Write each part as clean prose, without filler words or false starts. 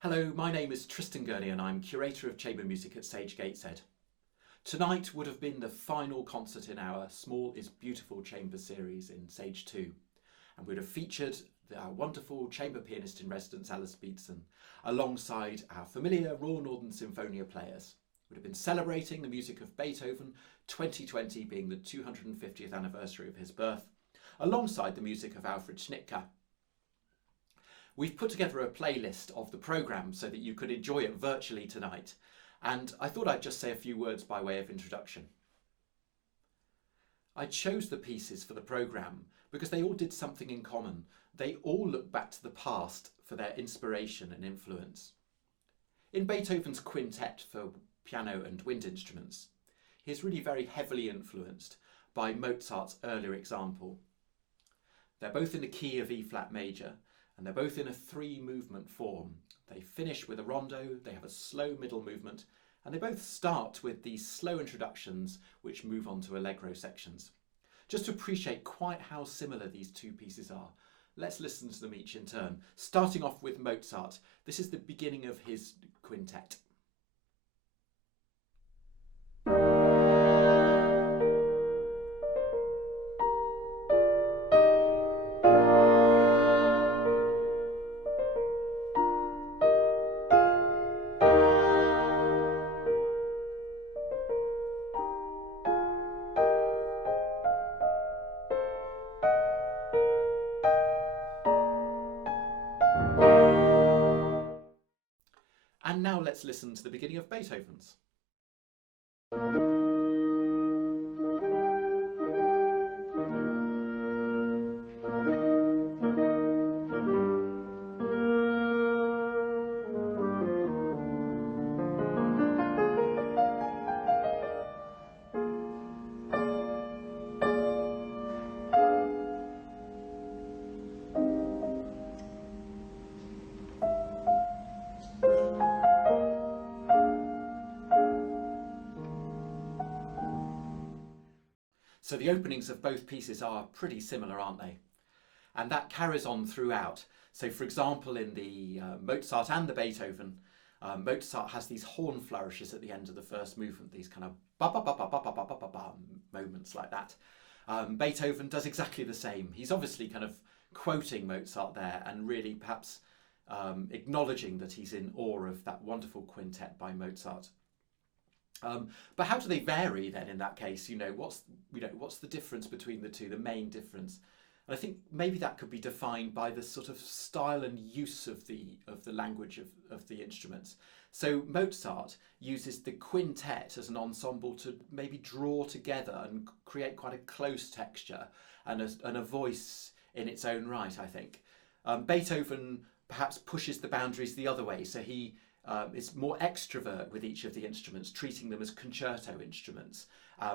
Hello, my name is Tristan Gurney and I'm Curator of Chamber Music at Sage Gateshead. Tonight would have been the final concert in our Small is Beautiful Chamber series in Sage 2, and would have featured our wonderful chamber pianist in residence Alice Beetson alongside our familiar Royal Northern Sinfonia players. Would have been celebrating the music of Beethoven, 2020 being the 250th anniversary of his birth, alongside the music of Alfred Schnittke. We've put together a playlist of the programme so that you could enjoy it virtually tonight, and I thought I'd just say a few words by way of introduction. I chose the pieces for the programme because they all did something in common. They all look back to the past for their inspiration and influence. In Beethoven's quintet for piano and wind instruments, he is really very heavily influenced by Mozart's earlier example. They're both in the key of E-flat major, and they're both in a three-movement form. They finish with a rondo, they have a slow middle movement, and they both start with these slow introductions which move on to allegro sections. Just to appreciate quite how similar these two pieces are, let's listen to them each in turn. Starting off with Mozart, this is the beginning of his quintet. And now let's listen to the beginning of Beethoven's. So the openings of both pieces are pretty similar, aren't they? And that carries on throughout. So for example, in the Mozart and the Beethoven, Mozart has these horn flourishes at the end of the first movement, these kind of ba-ba-ba-ba-ba-ba-ba-ba-ba moments like that. Beethoven does exactly the same. He's obviously kind of quoting Mozart there and really perhaps acknowledging that he's in awe of that wonderful quintet by Mozart. But how do they vary then in that case? What's the difference between the two, the main difference? And I think maybe that could be defined by the sort of style and use of the language of the instruments. So Mozart uses the quintet as an ensemble to maybe draw together and create quite a close texture and a voice in its own right, I think. Beethoven perhaps pushes the boundaries the other way, so he is more extrovert with each of the instruments, treating them as concerto instruments.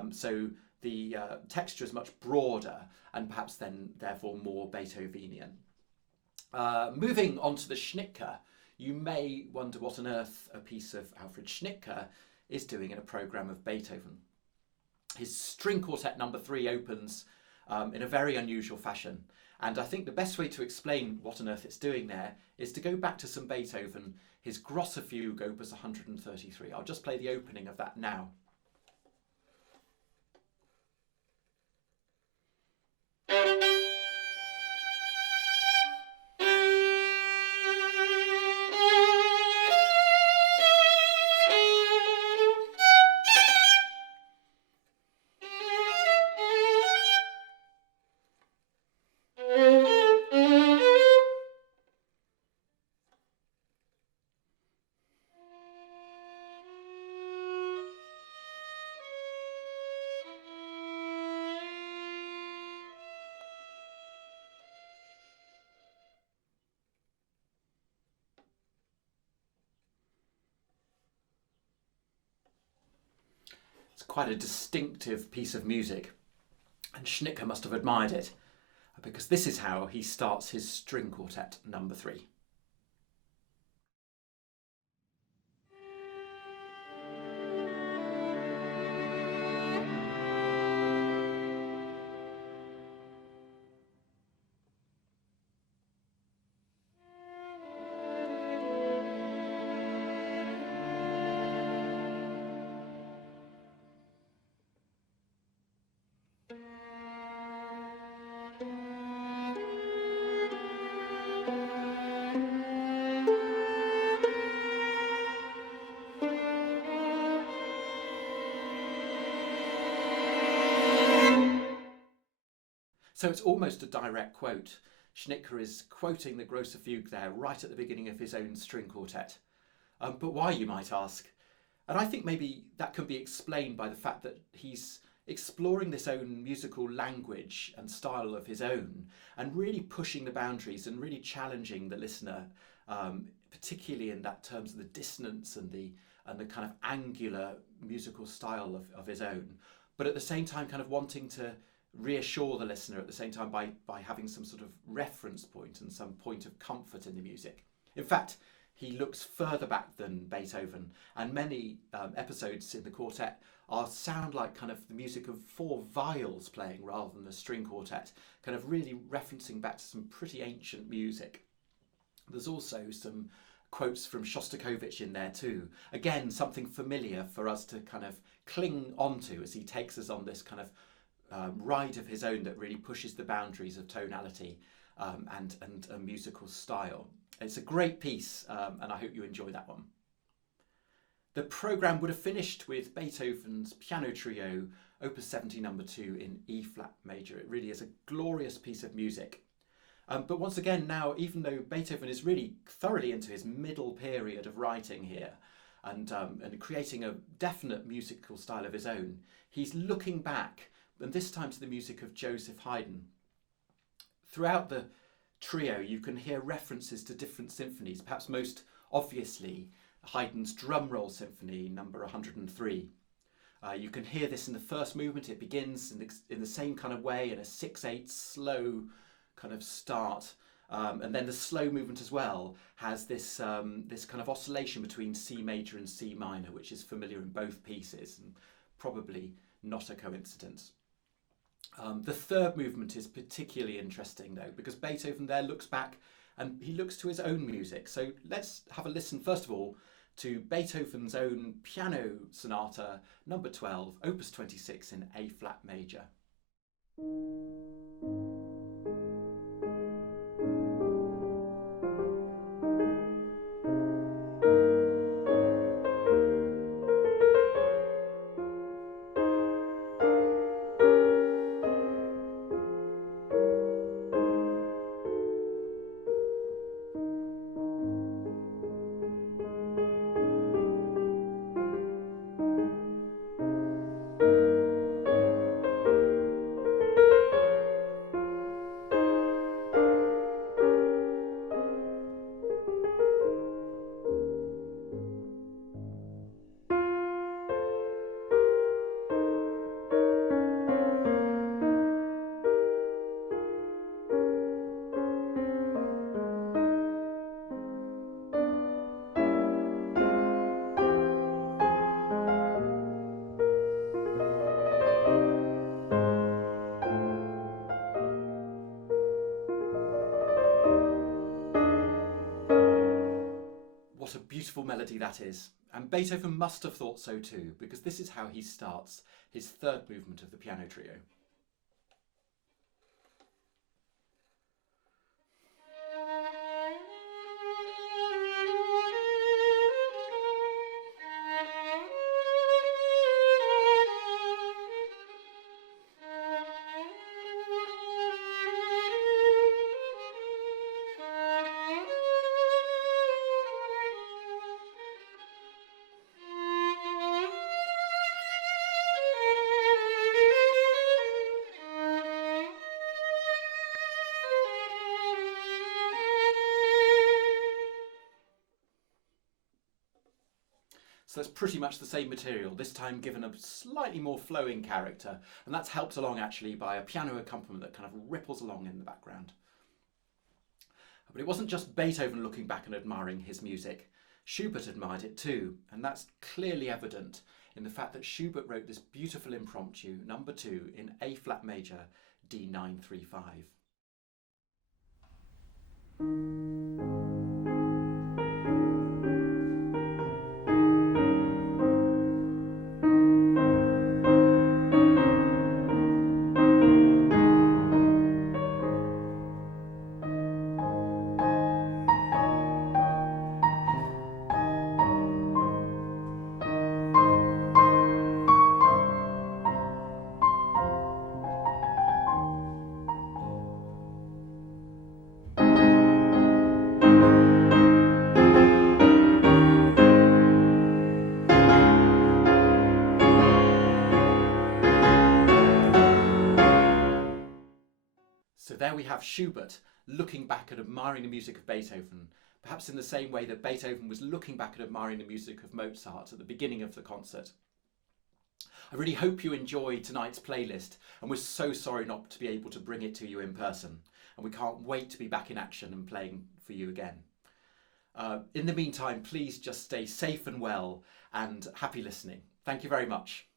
So the texture is much broader and perhaps then therefore more Beethovenian. Moving on to the Schnittke, you may wonder what on earth a piece of Alfred Schnittke is doing in a programme of Beethoven. His string quartet number 3 opens in a very unusual fashion. And I think the best way to explain what on earth it's doing there is to go back to some Beethoven, his Grosse Fugue, opus 133. I'll just play the opening of that now. It's quite a distinctive piece of music, and Schnittke must have admired it, because this is how he starts his string quartet number 3. So it's almost a direct quote. Schnittke is quoting the Grosse Fuge there right at the beginning of his own string quartet. But why, you might ask? And I think maybe that can be explained by the fact that he's exploring this own musical language and style of his own, and really pushing the boundaries and really challenging the listener, particularly in that terms of the dissonance and the kind of angular musical style of his own, but at the same time kind of wanting to reassure the listener at the same time by having some sort of reference point and some point of comfort in the music. In fact, he looks further back than Beethoven, and many episodes in the quartet sound like kind of the music of 4 viols playing rather than a string quartet, kind of really referencing back to some pretty ancient music. There's also some quotes from Shostakovich in there too. Again, something familiar for us to kind of cling onto as he takes us on this kind of ride of his own that really pushes the boundaries of tonality and a musical style. It's a great piece, and I hope you enjoy that one. The programme would have finished with Beethoven's Piano Trio, Opus 70 No. 2 in E-flat major. It really is a glorious piece of music. But once again now, even though Beethoven is really thoroughly into his middle period of writing here and creating a definite musical style of his own, he's looking back, and this time to the music of Joseph Haydn. Throughout the trio you can hear references to different symphonies, perhaps most obviously Haydn's Drum Roll Symphony number 103. You can hear this in the first movement. It begins in the same kind of way, in a 6/8 slow kind of start, and then the slow movement as well has this kind of oscillation between C major and C minor, which is familiar in both pieces and probably not a coincidence. The third movement is particularly interesting though, because Beethoven there looks back and he looks to his own music. So let's have a listen first of all to Beethoven's own Piano Sonata number 12, Opus 26 in A-flat major. What a beautiful melody that is. And Beethoven must have thought so too, because this is how he starts his third movement of the Piano Trio. So it's pretty much the same material, this time given a slightly more flowing character, and that's helped along actually by a piano accompaniment that kind of ripples along in the background. But it wasn't just Beethoven looking back and admiring his music. Schubert admired it too, and that's clearly evident in the fact that Schubert wrote this beautiful impromptu, number 2, in A-flat major, D935. we have Schubert looking back and admiring the music of Beethoven, perhaps in the same way that Beethoven was looking back and admiring the music of Mozart at the beginning of the concert. I really hope you enjoyed tonight's playlist, and we're so sorry not to be able to bring it to you in person, and we can't wait to be back in action and playing for you again. In the meantime, please just stay safe and well, and happy listening. Thank you very much.